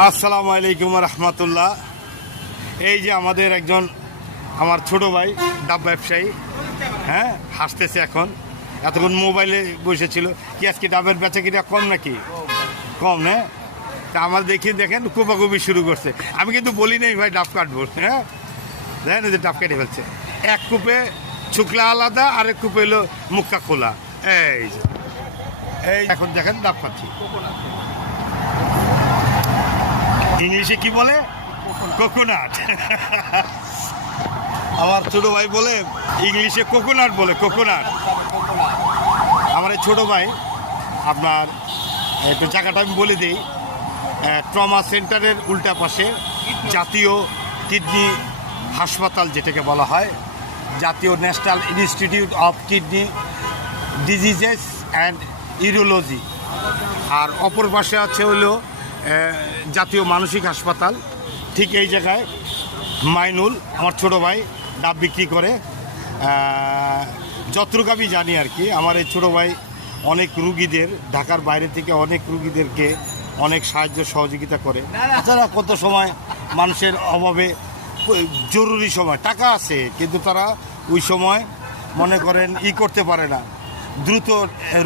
আসসালামু আলাইকুম রহমতুল্লাহ। এই যে আমাদের একজন আমার ছোট ভাই ডাব ব্যবসায়ী, হ্যাঁ, হাসতেছে এখন। এতক্ষণ মোবাইলে বসেছিল। কি আজকে ডাবের বেচা কিনা কম নাকি? কম না? তা আমার দেখেন কোপাকুপি শুরু করছে। আমি কিন্তু বলি নাই ভাই ডাব কাটবো, হ্যাঁ, দেখেন যে ডাব কেটে ফেলছে। এক কূপে শুক্লা আলাদা, আরেক কূপে হলো মুক্কা খোলা। এই এখন দেখেন ডাব কাটছি। ইংলিশে কি বলে? কোকোনাট। আমার ছোট ভাই বলে ইংলিশে কোকোনাট বলে, কোকোনাট। আমার এই ছোটো ভাই আপনার একটু জায়গাটা আমি বলে দিই, ট্রমা সেন্টারের উল্টা পাশে জাতীয় কিডনি হাসপাতাল, যেটাকে বলা হয় জাতীয় national institute of kidney diseases and urology. আর অপর পাশে আছে হলো জাতীয় মানসিক হাসপাতাল। ঠিক এই জায়গায় মাইনুল আমার ছোটো ভাই ডাব বিক্রি করে। যতটুকু আমি জানি আর কি, আমার এই ছোটো ভাই অনেক রুগীদের, ঢাকার বাইরে থেকে অনেক রুগীদেরকে অনেক সাহায্য সহযোগিতা করে। তাছাড়া কত সময় মানুষের অভাবে, জরুরি সময় টাকা আছে কিন্তু তারা ওই সময় মনে করেন করতে পারে না, দ্রুত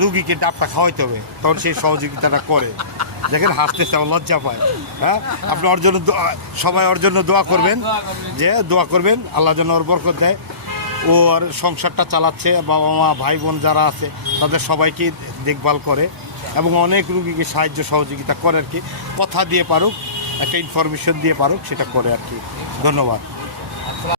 রুগীকে ডাবটা খাওয়াইতে হবে, তখন সেই সহযোগিতাটা করে। দেখেন হাসতেছে, আমার লজ্জা পায়। হ্যাঁ, আপনি ওর জন্য সবাই ওর জন্য দোয়া করবেন, যে দোয়া করবেন আল্লাহ যেন ওর বরকত দেয়। ও আর সংসারটা চালাচ্ছে, বাবা মা ভাই বোন যারা আছে তাদের সবাইকে দেখভাল করে এবং অনেক রুগীকে সাহায্য সহযোগিতা করে আর কি। কথা দিয়ে পারুক, একটা ইনফরমেশন দিয়ে পারুক, সেটা করে আর কি। ধন্যবাদ।